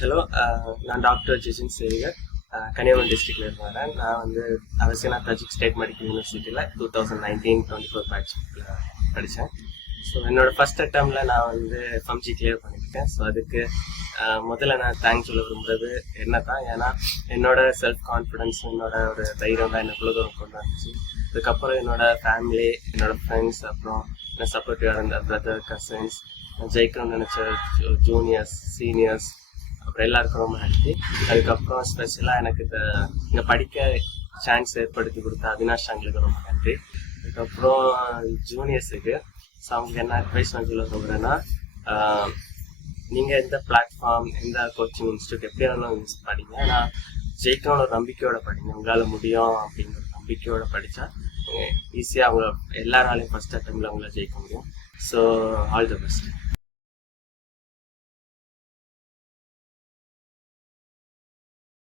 Hello, நான் doctor ஜிஷின் சேவிகர். Kanyakumari டிஸ்ட்ரிக்ட்ல இருந்து வரேன். நான் வந்து அவசியனா தஜிக் ஸ்டேட் மெடிக்கல் யூனிவர்சிட்டியில் 2019-24 பேட்ச்ல படித்தேன். ஸோ என்னோட ஃபர்ஸ்ட் அட்டம்ப்ட்ல நான் வந்து FMG கிளியர் பண்ணியிருக்கேன். ஸோ அதுக்கு முதல்ல நான் தேங்க்ஸ் சொல்ல விரும்புறது என்ன தான், ஏன்னா என்னோட செல்ஃப் கான்ஃபிடென்ஸ், என்னோட ஒரு தைரியம் தான் என்னை தூரம் கொண்டு வந்துச்சு. அதுக்கப்புறம் என்னோட ஃபேமிலி, என்னோட ஃப்ரெண்ட்ஸ், அப்புறம் என்ன சப்போர்ட்டிவாக இருந்த பிரதர், கசின்ஸ், ஜெயிக்கணும்னு நினச்ச ஜூனியர்ஸ், சீனியர்ஸ், அப்புறம் எல்லாருக்கும் ரொம்ப நன்றி. அதுக்கப்புறம் ஸ்பெஷலாக எனக்கு இங்கே படிக்க சான்ஸ் ஏற்படுத்தி கொடுத்த அவினாஷ் அவங்களுக்கு ரொம்ப நன்றி. அதுக்கப்புறம் ஜூனியர்ஸுக்கு அவங்களுக்கு என்ன அட்வைஸ் நான் சொல்ல சொல்கிறேன்னா, நீங்கள் எந்த பிளாட்ஃபார்ம், எந்த கோச்சிங் இன்ஸ்டியூட் எப்படி வேணாலும் யூஸ் படிங்க. ஆனால் ஜெயிக்கணும்னு ஒரு நம்பிக்கையோட படிங்க. உங்களால் முடியும் அப்படிங்கிற நம்பிக்கையோட படித்தா ஈஸியாக அவங்க எல்லாராலையும் ஃபர்ஸ்ட் அட்டம்ப்டில் அவங்கள ஜெயிக்க முடியும். So all the best.